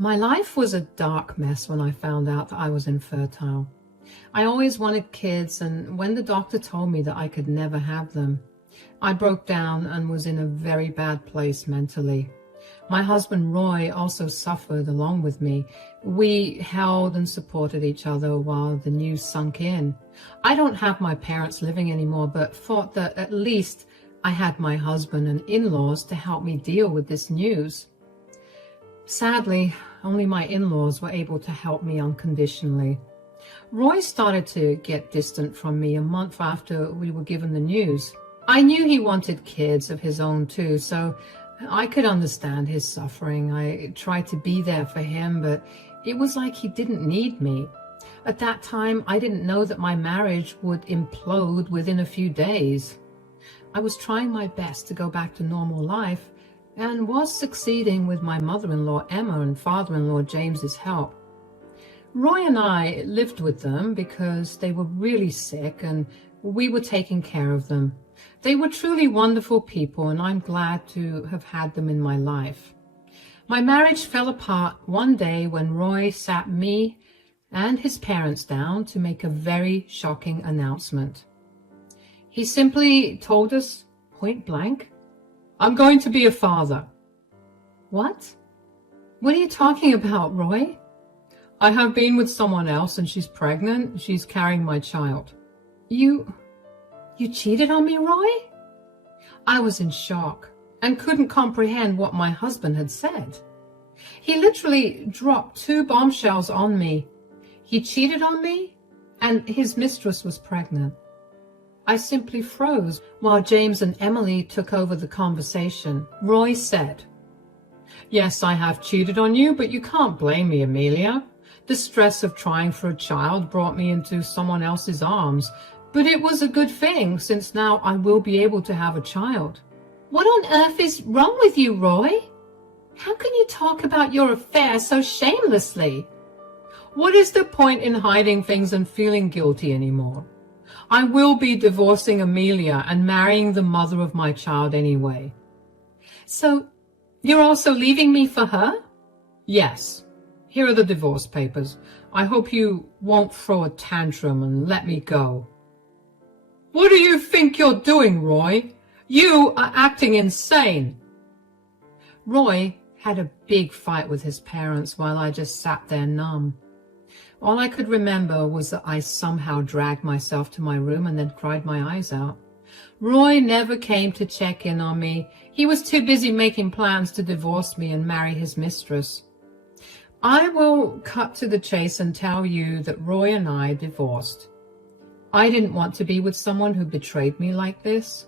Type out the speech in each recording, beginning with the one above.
My life was a dark mess when I found out that I was infertile. I always wanted kids, and when the doctor told me that I could never have them, I broke down and was in a very bad place mentally. My husband Roy also suffered along with me. We held and supported each other while the news sunk in. I don't have my parents living anymore, but thought that at least I had my husband and in-laws to help me deal with this news. Sadly, only my in-laws were able to help me unconditionally. Roy started to get distant from me a month after we were given the news. I knew he wanted kids of his own too, so I could understand his suffering. I tried to be there for him, but it was like he didn't need me. At that time, I didn't know that my marriage would implode within a few days. I was trying my best to go back to normal life and was succeeding with my mother-in-law Emma and father-in-law James's help. Roy and I lived with them because they were really sick and we were taking care of them. They were truly wonderful people, and I'm glad to have had them in my life. My marriage fell apart one day when Roy sat me and his parents down to make a very shocking announcement. He simply told us point blank, "I'm going to be a father." What? What are you talking about, Roy? "I have been with someone else and she's pregnant. She's carrying my child." You cheated on me, Roy? I was in shock and couldn't comprehend what my husband had said. He literally dropped two bombshells on me. He cheated on me and his mistress was pregnant. I simply froze while James and Emily took over the conversation. Roy said, "Yes, I have cheated on you, but you can't blame me, Amelia. The stress of trying for a child brought me into someone else's arms, but it was a good thing since now I will be able to have a child." What on earth is wrong with you, Roy? How can you talk about your affair so shamelessly? What is the point in hiding things and feeling guilty anymore? I will be divorcing Amelia and marrying the mother of my child anyway. So, you're also leaving me for her? Yes. Here are the divorce papers. I hope you won't throw a tantrum and let me go. What do you think you're doing, Roy? You are acting insane. Roy had a big fight with his parents while I just sat there numb. All I could remember was that I somehow dragged myself to my room and then cried my eyes out. Roy never came to check in on me. He was too busy making plans to divorce me and marry his mistress. I will cut to the chase and tell you that Roy and I divorced. I didn't want to be with someone who betrayed me like this.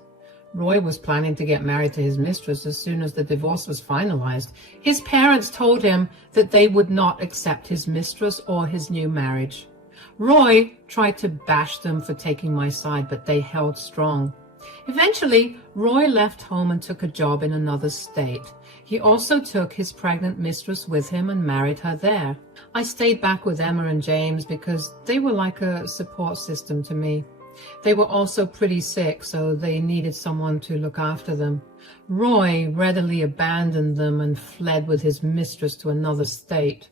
Roy was planning to get married to his mistress as soon as the divorce was finalized. His parents told him that they would not accept his mistress or his new marriage. Roy tried to bash them for taking my side, but they held strong. Eventually, Roy left home and took a job in another state. He also took his pregnant mistress with him and married her there. I stayed back with Emma and James because they were like a support system to me. They were also pretty sick, so they needed someone to look after them. Roy readily abandoned them and fled with his mistress to another state.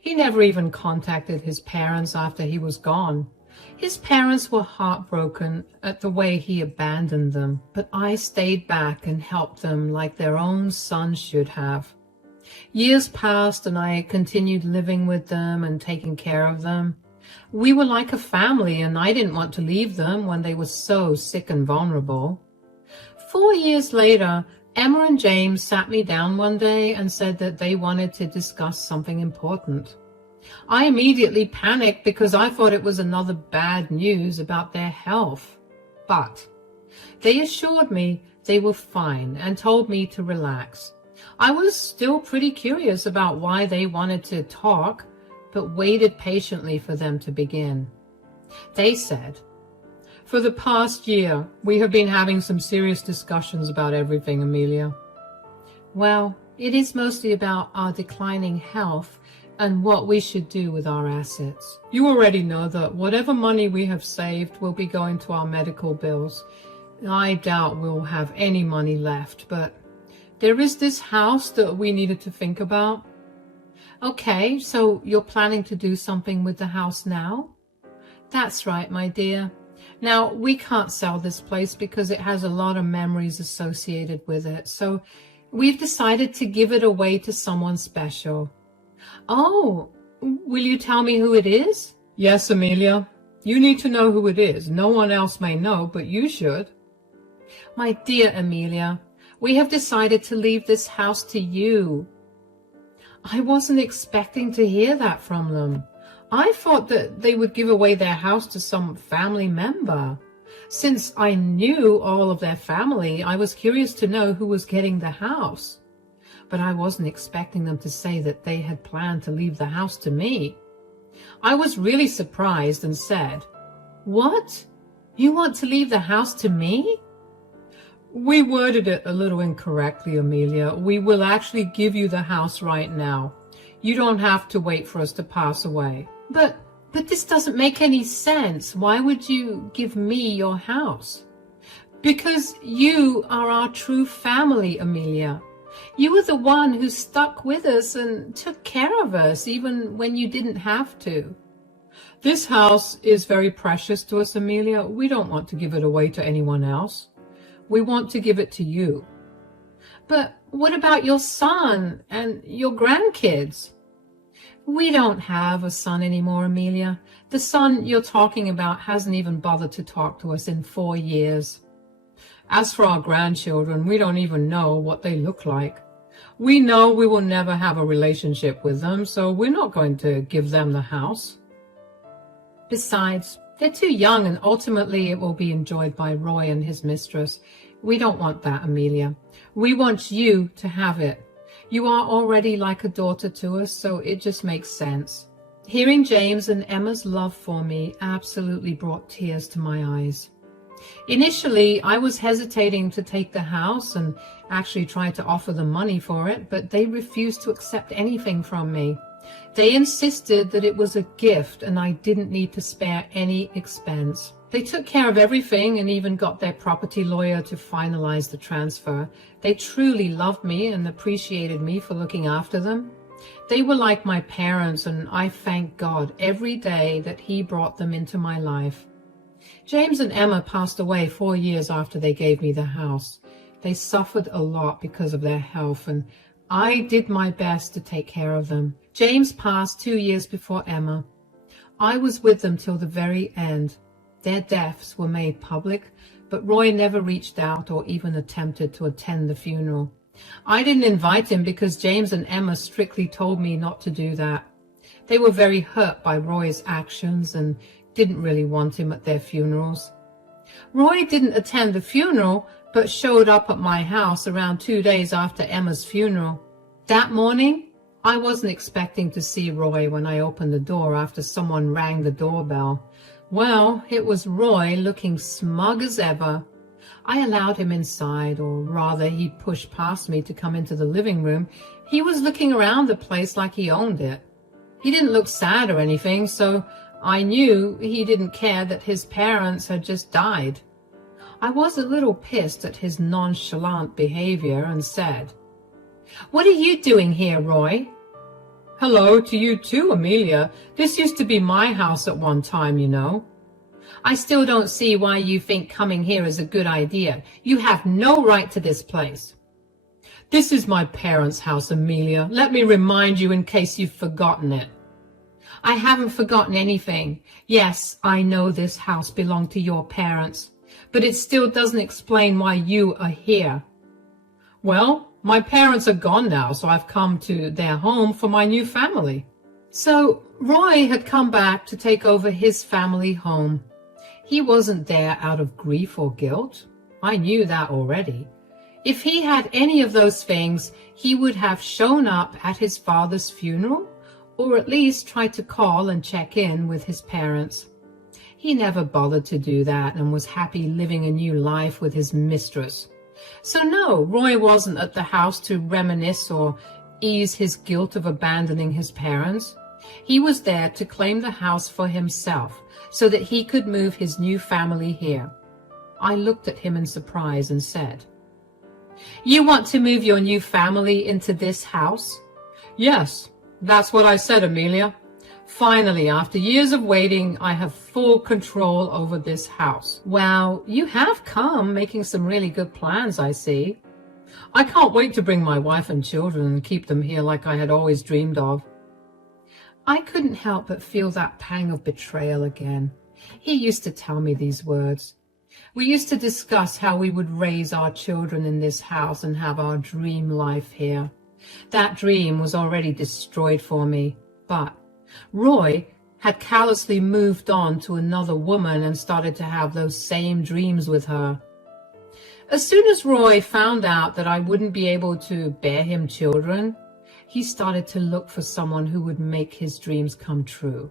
He never even contacted his parents after he was gone. His parents were heartbroken at the way he abandoned them, but I stayed back and helped them like their own son should have. Years passed and I continued living with them and taking care of them. We were like a family and I didn't want to leave them when they were so sick and vulnerable. 4 years later, Emma and James sat me down one day and said that they wanted to discuss something important. I immediately panicked because I thought it was another bad news about their health. But they assured me they were fine and told me to relax. I was still pretty curious about why they wanted to talk, but waited patiently for them to begin. They said, "For the past year, we have been having some serious discussions about everything, Amelia." Well, it is mostly about our declining health and what we should do with our assets. You already know that whatever money we have saved will be going to our medical bills. I doubt we'll have any money left, but there is this house that we needed to think about. Okay, so you're planning to do something with the house now? That's right, my dear. Now, we can't sell this place because it has a lot of memories associated with it, so we've decided to give it away to someone special. Oh, will you tell me who it is? Yes, Amelia. You need to know who it is. No one else may know, but you should. My dear Amelia, we have decided to leave this house to you. I wasn't expecting to hear that from them. I thought that they would give away their house to some family member. Since I knew all of their family, I was curious to know who was getting the house. But I wasn't expecting them to say that they had planned to leave the house to me. I was really surprised and said, "What? You want to leave the house to me?" We worded it a little incorrectly, Amelia. We will actually give you the house right now. You don't have to wait for us to pass away. But this doesn't make any sense. Why would you give me your house? Because you are our true family, Amelia. You were the one who stuck with us and took care of us even when you didn't have to. This house is very precious to us, Amelia. We don't want to give it away to anyone else. We want to give it to you. But what about your son and your grandkids? We don't have a son anymore, Amelia. The son you're talking about hasn't even bothered to talk to us in 4 years. As for our grandchildren, we don't even know what they look like. We know we will never have a relationship with them, so we're not going to give them the house. Besides, they're too young, and ultimately it will be enjoyed by Roy and his mistress. We don't want that, Amelia. We want you to have it. You are already like a daughter to us, so it just makes sense. Hearing James and Emma's love for me absolutely brought tears to my eyes. Initially, I was hesitating to take the house and actually tried to offer them money for it, but they refused to accept anything from me. They insisted that it was a gift and I didn't need to spare any expense. They took care of everything and even got their property lawyer to finalize the transfer. They truly loved me and appreciated me for looking after them. They were like my parents, and I thank God every day that He brought them into my life. James and Emma passed away 4 years after they gave me the house. They suffered a lot because of their health, and I did my best to take care of them. James passed 2 years before Emma. I was with them till the very end. Their deaths were made public, but Roy never reached out or even attempted to attend the funeral. I didn't invite him because James and Emma strictly told me not to do that. They were very hurt by Roy's actions and didn't really want him at their funerals. Roy didn't attend the funeral, but showed up at my house around 2 days after Emma's funeral. That morning, I wasn't expecting to see Roy when I opened the door after someone rang the doorbell. Well, it was Roy, looking smug as ever. I allowed him inside, or rather he pushed past me to come into the living room. He was looking around the place like he owned it. He didn't look sad or anything, so I knew he didn't care that his parents had just died. I was a little pissed at his nonchalant behavior and said, "What are you doing here, Roy?" "Hello to you too, Amelia. This used to be my house at one time, you know." "I still don't see why you think coming here is a good idea. You have no right to this place." "This is my parents' house, Amelia. Let me remind you in case you've forgotten it." "I haven't forgotten anything. Yes, I know this house belonged to your parents, but it still doesn't explain why you are here." "Well, my parents are gone now, so I've come to their home for my new family." So Roy had come back to take over his family home. He wasn't there out of grief or guilt. I knew that already. If he had any of those things, he would have shown up at his father's funeral, or at least tried to call and check in with his parents. He never bothered to do that and was happy living a new life with his mistress. So no, Roy wasn't at the house to reminisce or ease his guilt of abandoning his parents. He was there to claim the house for himself so that he could move his new family here. I looked at him in surprise and said, "You want to move your new family into this house?" "Yes, That's what I said, Amelia. Finally, after years of waiting, I have full control over this house. Well, you have come making some really good plans, I see. I can't wait to bring my wife and children and keep them here like I had always dreamed of. I couldn't help but feel that pang of betrayal again. He used to tell me these words. We used to discuss how we would raise our children in this house and have our dream life here. That dream was already destroyed for me, but Roy had callously moved on to another woman and started to have those same dreams with her. As soon as Roy found out that I wouldn't be able to bear him children, he started to look for someone who would make his dreams come true.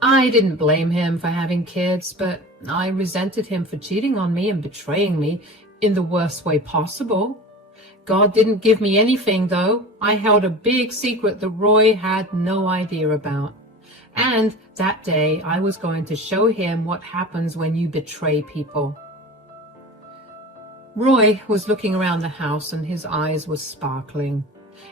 I didn't blame him for having kids, but I resented him for cheating on me and betraying me in the worst way possible. God didn't give me anything, though. I held a big secret that Roy had no idea about. And that day, I was going to show him what happens when you betray people. Roy was looking around the house and his eyes were sparkling.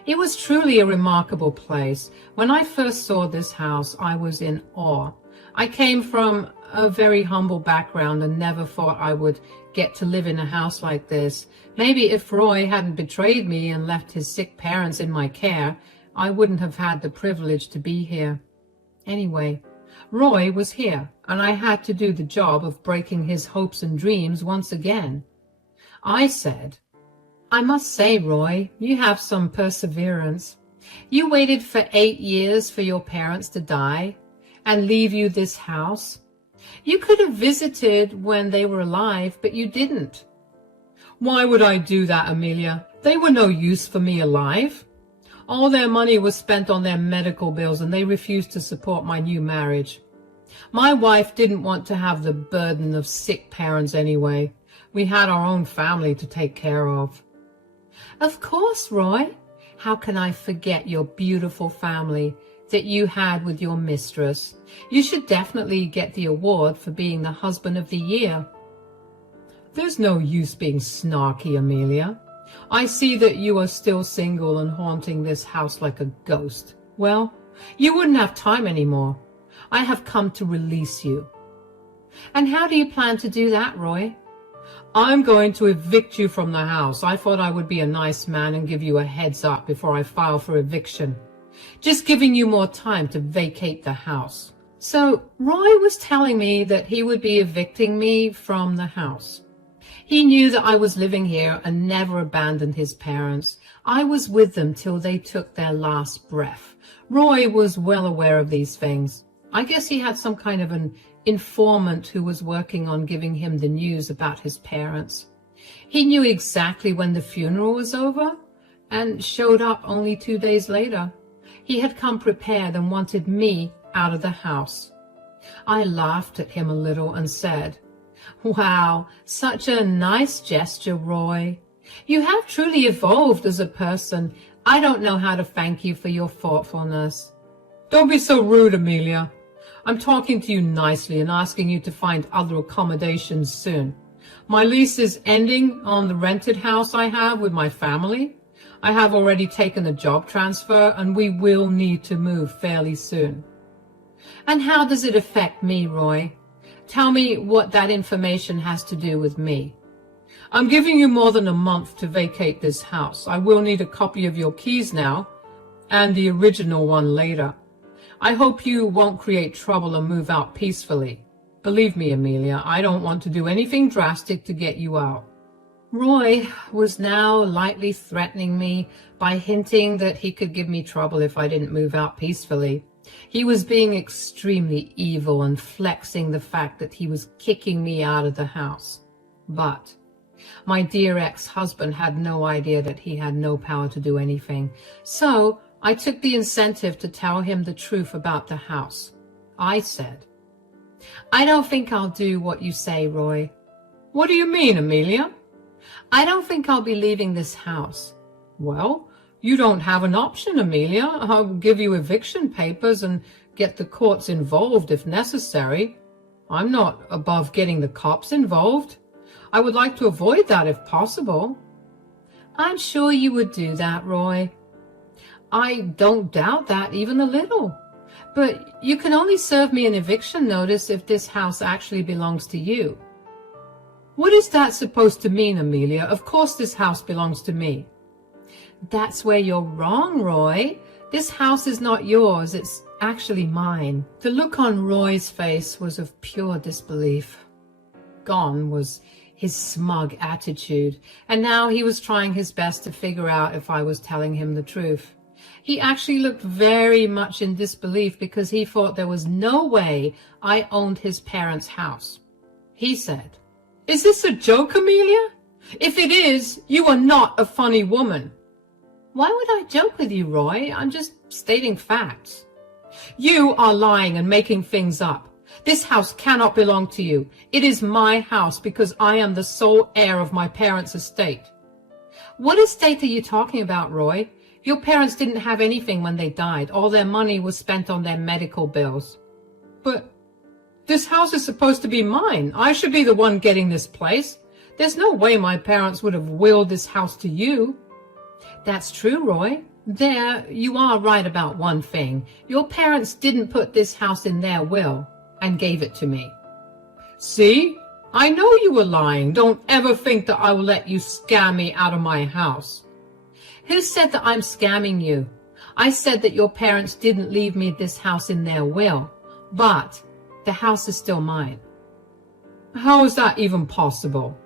It was truly a remarkable place. When I first saw this house, I was in awe. I came from a very humble background and never thought I would get to live in a house like this. Maybe if Roy hadn't betrayed me and left his sick parents in my care, I wouldn't have had the privilege to be here. Anyway, Roy was here, and I had to do the job of breaking his hopes and dreams once again. I said, "I must say, Roy, you have some perseverance. You waited for 8 years for your parents to die and leave you this house. You could have visited when they were alive, but you didn't." "Why would I do that, Amelia? They were no use for me alive. All their money was spent on their medical bills and they refused to support my new marriage. My wife didn't want to have the burden of sick parents anyway. We had our own family to take care of." "Of course, Roy. How can I forget your beautiful family that you had with your mistress? You should definitely get the award for being the husband of the year." "There's no use being snarky, Amelia. I see that you are still single and haunting this house like a ghost. Well, you wouldn't have time anymore. I have come to release you." "And how do you plan to do that, Roy?" "I'm going to evict you from the house. I thought I would be a nice man and give you a heads up before I file for eviction. Just giving you more time to vacate the house." So Roy was telling me that he would be evicting me from the house. He knew that I was living here and never abandoned his parents. I was with them till they took their last breath. Roy was well aware of these things. I guess he had some kind of an informant who was working on giving him the news about his parents. He knew exactly when the funeral was over and showed up only 2 days later. He had come prepared and wanted me out of the house. I laughed at him a little and said, "Wow, such a nice gesture, Roy. You have truly evolved as a person. I don't know how to thank you for your thoughtfulness." "Don't be so rude, Amelia. I'm talking to you nicely and asking you to find other accommodations soon. My lease is ending on the rented house I have with my family. I have already taken a job transfer and we will need to move fairly soon." "And how does it affect me, Roy? Tell me what that information has to do with me." "I'm giving you more than a month to vacate this house. I will need a copy of your keys now and the original one later. I hope you won't create trouble and move out peacefully. Believe me, Amelia, I don't want to do anything drastic to get you out." Roy was now lightly threatening me by hinting that he could give me trouble if I didn't move out peacefully. He was being extremely evil and flexing the fact that he was kicking me out of the house. But my dear ex-husband had no idea that he had no power to do anything. So I took the incentive to tell him the truth about the house. I said, "I don't think I'll do what you say, Roy." "What do you mean, Amelia?" "I don't think I'll be leaving this house." "Well, you don't have an option, Amelia. I'll give you eviction papers and get the courts involved if necessary. I'm not above getting the cops involved. I would like to avoid that if possible." "I'm sure you would do that, Roy." I don't doubt that even a little. But you can only serve me an eviction notice if this house actually belongs to you. What is that supposed to mean, Amelia? Of course this house belongs to me. That's where you're wrong, Roy. This house is not yours. It's actually mine. The look on Roy's face was of pure disbelief. Gone was his smug attitude, and now he was trying his best to figure out if I was telling him the truth. He actually looked very much in disbelief because he thought there was no way I owned his parents' house. He said, "Is this a joke, Amelia? If it is, you are not a funny woman." Why would I joke with you, Roy? I'm just stating facts. You are lying and making things up. This house cannot belong to you. It is my house because I am the sole heir of my parents' estate. What estate are you talking about, Roy? Your parents didn't have anything when they died. All their money was spent on their medical bills. But this house is supposed to be mine. I should be the one getting this place. There's no way my parents would have willed this house to you. That's true, Roy. There, you are right about one thing. Your parents didn't put this house in their will and gave it to me. See? I know you were lying. Don't ever think that I will let you scam me out of my house. Who said that I'm scamming you? I said that your parents didn't leave me this house in their will, but the house is still mine. How is that even possible?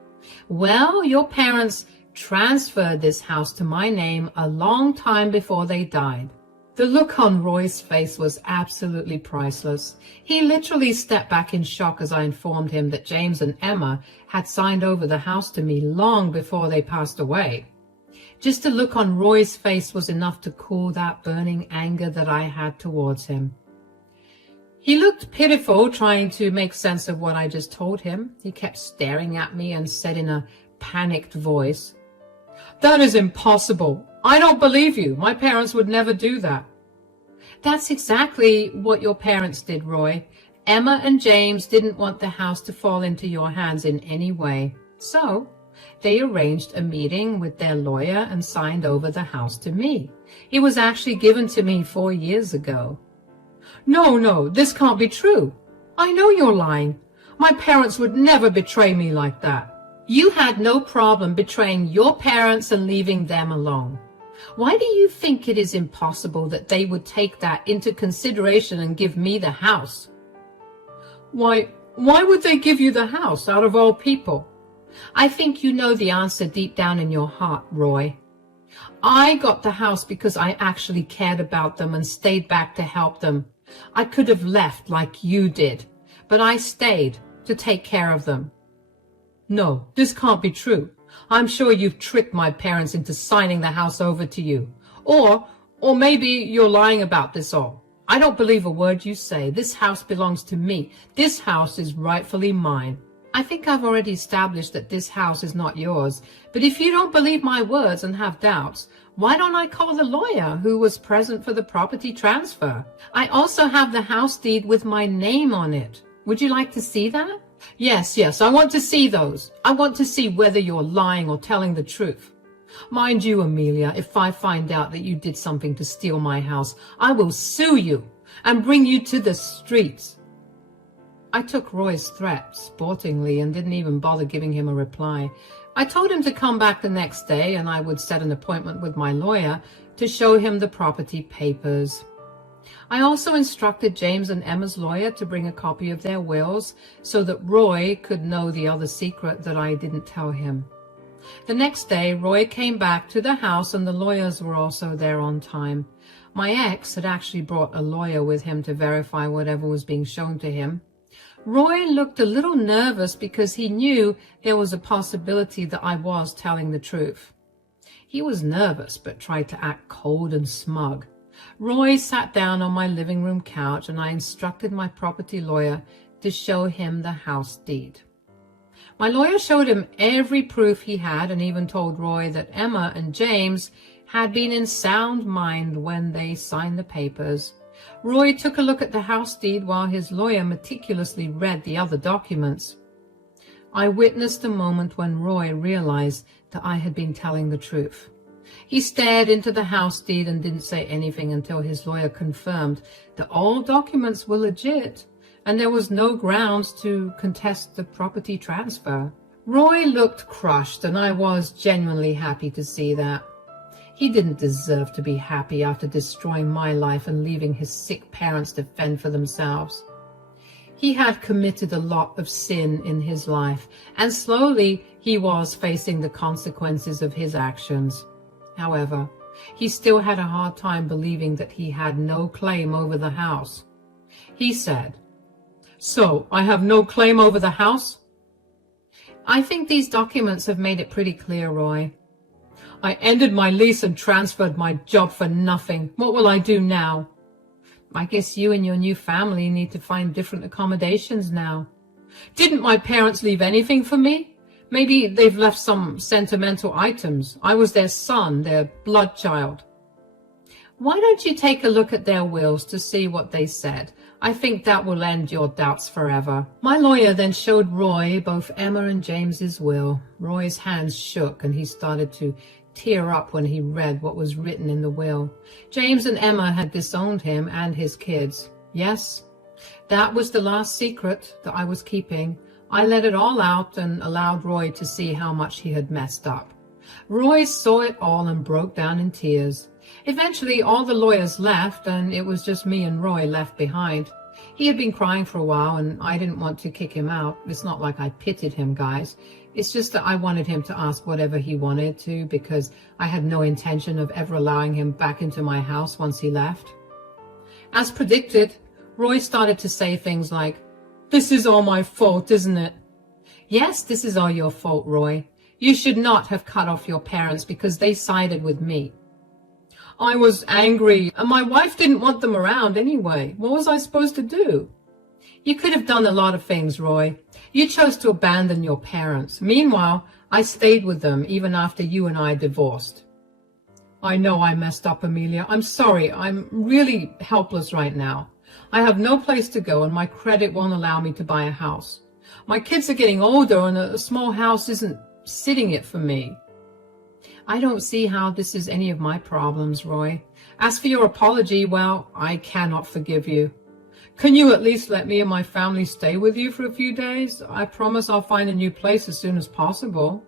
Well, your parents transferred this house to my name a long time before they died. The look on Roy's face was absolutely priceless. He literally stepped back in shock as I informed him that James and Emma had signed over the house to me long before they passed away. Just the look on Roy's face was enough to cool that burning anger that I had towards him. He looked pitiful, trying to make sense of what I just told him. He kept staring at me and said in a panicked voice, "That is impossible. I don't believe you. My parents would never do that." That's exactly what your parents did, Roy. Emma and James didn't want the house to fall into your hands in any way. So they arranged a meeting with their lawyer and signed over the house to me. It was actually given to me 4 years ago. No, this can't be true. I know you're lying. My parents would never betray me like that. You had no problem betraying your parents and leaving them alone. Why do you think it is impossible that they would take that into consideration and give me the house? Why would they give you the house out of all people? I think you know the answer deep down in your heart, Roy. I got the house because I actually cared about them and stayed back to help them. I could have left like you did, but I stayed to take care of them. No, this can't be true. I'm sure you've tricked my parents into signing the house over to you. Or maybe you're lying about this all. I don't believe a word you say. This house belongs to me. This house is rightfully mine. I think I've already established that this house is not yours. But if you don't believe my words and have doubts, why don't I call the lawyer who was present for the property transfer? I also have the house deed with my name on it. Would you like to see that? Yes, I want to see those. I want to see whether you're lying or telling the truth. Mind you, Amelia, if I find out that you did something to steal my house, I will sue you and bring you to the streets. I took Roy's threat sportingly and didn't even bother giving him a reply. I told him to come back the next day and I would set an appointment with my lawyer to show him the property papers. I also instructed James and Emma's lawyer to bring a copy of their wills so that Roy could know the other secret that I didn't tell him. The next day, Roy came back to the house and the lawyers were also there on time. My ex had actually brought a lawyer with him to verify whatever was being shown to him. Roy looked a little nervous because he knew there was a possibility that I was telling the truth. He was nervous but tried to act cold and smug. Roy sat down on my living room couch and I instructed my property lawyer to show him the house deed. My lawyer showed him every proof he had and even told Roy that Emma and James had been in sound mind when they signed the papers. Roy took a look at the house deed while his lawyer meticulously read the other documents. I witnessed the moment when Roy realized that I had been telling the truth. He stared into the house deed and didn't say anything until his lawyer confirmed that all documents were legit and there was no grounds to contest the property transfer. Roy looked crushed, and I was genuinely happy to see that. He didn't deserve to be happy after destroying my life and leaving his sick parents to fend for themselves. He had committed a lot of sin in his life, and slowly he was facing the consequences of his actions. However, he still had a hard time believing that he had no claim over the house. He said, "So, I have no claim over the house?" "I think these documents have made it pretty clear, Roy." "I ended my lease and transferred my job for nothing. What will I do now?" "I guess you and your new family need to find different accommodations now." "Didn't my parents leave anything for me? Maybe they've left some sentimental items. I was their son, their blood child." "Why don't you take a look at their wills to see what they said? I think that will end your doubts forever." My lawyer then showed Roy both Emma and James's will. Roy's hands shook and he started to tear up when he read what was written in the will. James and Emma had disowned him and his kids. Yes, that was the last secret that I was keeping. I let it all out and allowed Roy to see how much he had messed up. Roy saw it all and broke down in tears. Eventually, all the lawyers left, and it was just me and Roy left behind. He had been crying for a while, and I didn't want to kick him out. It's not like I pitied him, guys. It's just that I wanted him to ask whatever he wanted to, because I had no intention of ever allowing him back into my house once he left. As predicted, Roy started to say things like, "This is all my fault, isn't it?" "Yes, this is all your fault, Roy. You should not have cut off your parents because they sided with me." "I was angry, and my wife didn't want them around anyway. What was I supposed to do?" "You could have done a lot of things, Roy. You chose to abandon your parents. Meanwhile, I stayed with them even after you and I divorced." "I know I messed up, Amelia. I'm sorry. I'm really helpless right now. I have no place to go, and my credit won't allow me to buy a house. My kids are getting older, and a small house isn't sitting it for me." "I don't see how this is any of my problems, Roy. As for your apology, well, I cannot forgive you. Can you at least let me and my family stay with you for a few days? I promise I'll find a new place as soon as possible."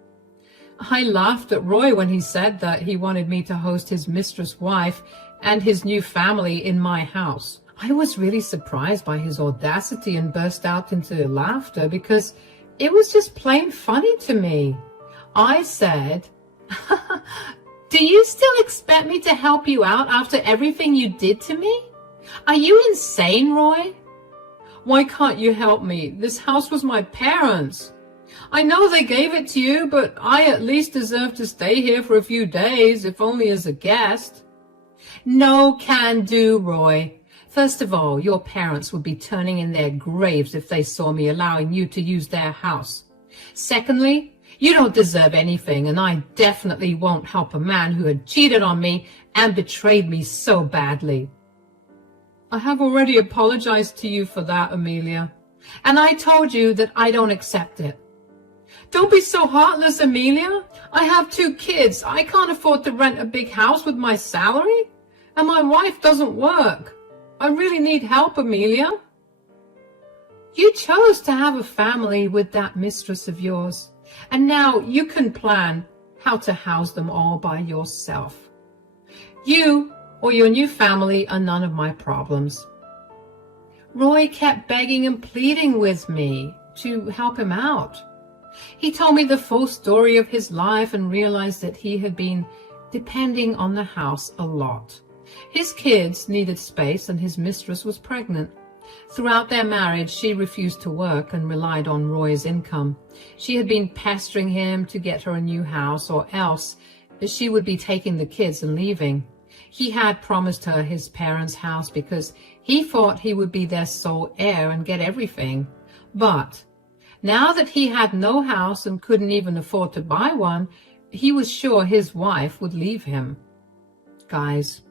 I laughed at Roy when he said that he wanted me to host his mistress wife and his new family in my house. I was really surprised by his audacity and burst out into laughter because it was just plain funny to me. I said, "Do you still expect me to help you out after everything you did to me? Are you insane, Roy?" "Why can't you help me? This house was my parents'. I know they gave it to you, but I at least deserve to stay here for a few days, if only as a guest." "No can do, Roy. First of all, your parents would be turning in their graves if they saw me allowing you to use their house. Secondly, you don't deserve anything, and I definitely won't help a man who had cheated on me and betrayed me so badly." "I have already apologized to you for that, Amelia. And I told you that I don't accept it." "Don't be so heartless, Amelia. I have 2 kids. I can't afford to rent a big house with my salary. And my wife doesn't work. I really need help, Amelia." "You chose to have a family with that mistress of yours, and now you can plan how to house them all by yourself. You or your new family are none of my problems." Roy kept begging and pleading with me to help him out. He told me the full story of his life and realized that he had been depending on the house a lot. His kids needed space and his mistress was pregnant. Throughout their marriage, she refused to work and relied on Roy's income. She had been pestering him to get her a new house, or else she would be taking the kids and leaving. He had promised her his parents' house because he thought he would be their sole heir and get everything. But now that he had no house and couldn't even afford to buy one, he was sure his wife would leave him. Guys,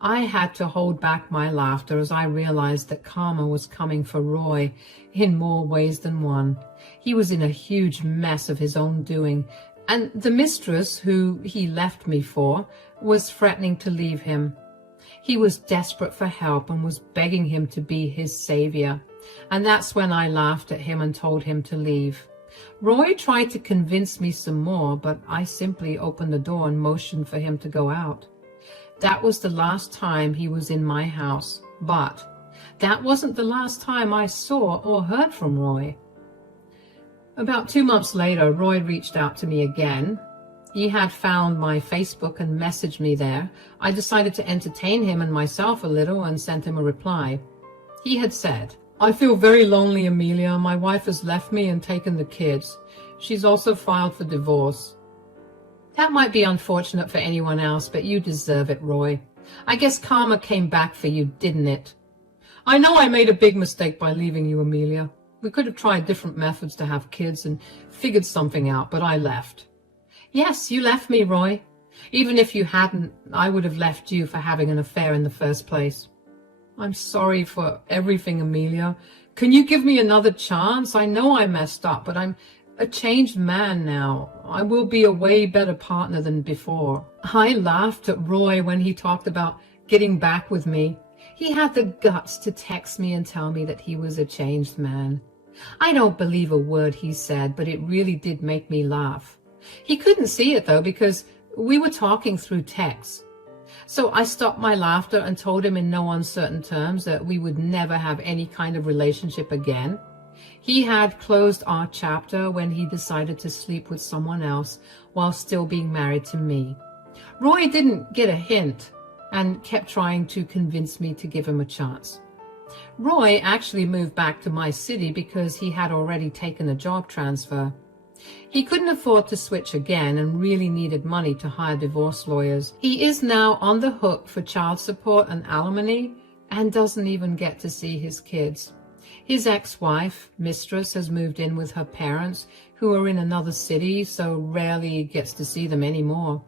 I had to hold back my laughter as I realized that karma was coming for Roy in more ways than one. He was in a huge mess of his own doing, And the mistress, who he left me for, was threatening to leave him. He was desperate for help and was begging him to be his savior. And that's when I laughed at him and told him to leave. Roy tried to convince me some more, but I simply opened the door and motioned for him to go out. That was the last time he was in my house, but that wasn't the last time I saw or heard from Roy. About 2 months later, Roy reached out to me again. He had found my Facebook and messaged me there. I decided to entertain him and myself a little and sent him a reply. He had said, "I feel very lonely, Amelia. My wife has left me and taken the kids. She's also filed for divorce." That might be unfortunate for anyone else, but you deserve it, Roy. I guess karma came back for you, didn't it? I know I made a big mistake by leaving you, Amelia. We could have tried different methods to have kids and figured something out, but I left. Yes, you left me, Roy. Even if you hadn't, I would have left you for having an affair in the first place. I'm sorry for everything, Amelia. Can you give me another chance? I know I messed up, but I'm a changed man now. I will be a way better partner than before. I laughed at Roy when he talked about getting back with me. He had the guts to text me and tell me that he was a changed man. I don't believe a word he said, but it really did make me laugh. He couldn't see it though, because we were talking through text. So I stopped my laughter and told him in no uncertain terms that we would never have any kind of relationship again. He had closed our chapter when he decided to sleep with someone else while still being married to me. Roy didn't get a hint and kept trying to convince me to give him a chance. Roy actually moved back to my city because he had already taken a job transfer. He couldn't afford to switch again and really needed money to hire divorce lawyers. He is now on the hook for child support and alimony and doesn't even get to see his kids. His ex-wife, Mistress, has moved in with her parents, who are in another city, so rarely gets to see them anymore.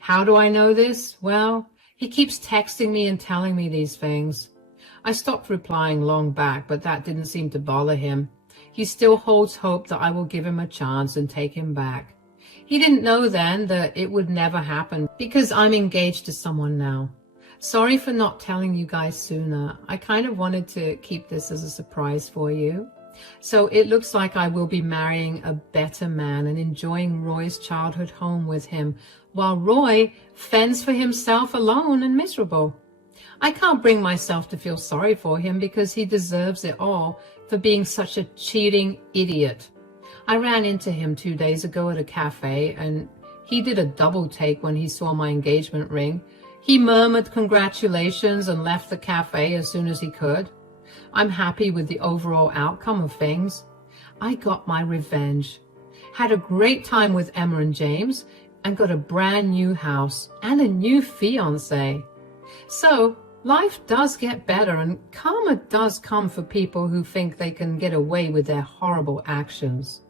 How do I know this? Well, he keeps texting me and telling me these things. I stopped replying long back, but that didn't seem to bother him. He still holds hope that I will give him a chance and take him back. He didn't know then that it would never happen because I'm engaged to someone now. Sorry for not telling you guys sooner. I kind of wanted to keep this as a surprise for you. So it looks like I will be marrying a better man and enjoying Roy's childhood home with him, while Roy fends for himself alone and miserable. I can't bring myself to feel sorry for him because he deserves it all for being such a cheating idiot. I ran into him 2 days ago at a cafe and he did a double take when he saw my engagement ring. He murmured congratulations and left the cafe as soon as he could. I'm happy with the overall outcome of things. I got my revenge. Had a great time with Emma and James and got a brand new house and a new fiancé. So life does get better and karma does come for people who think they can get away with their horrible actions.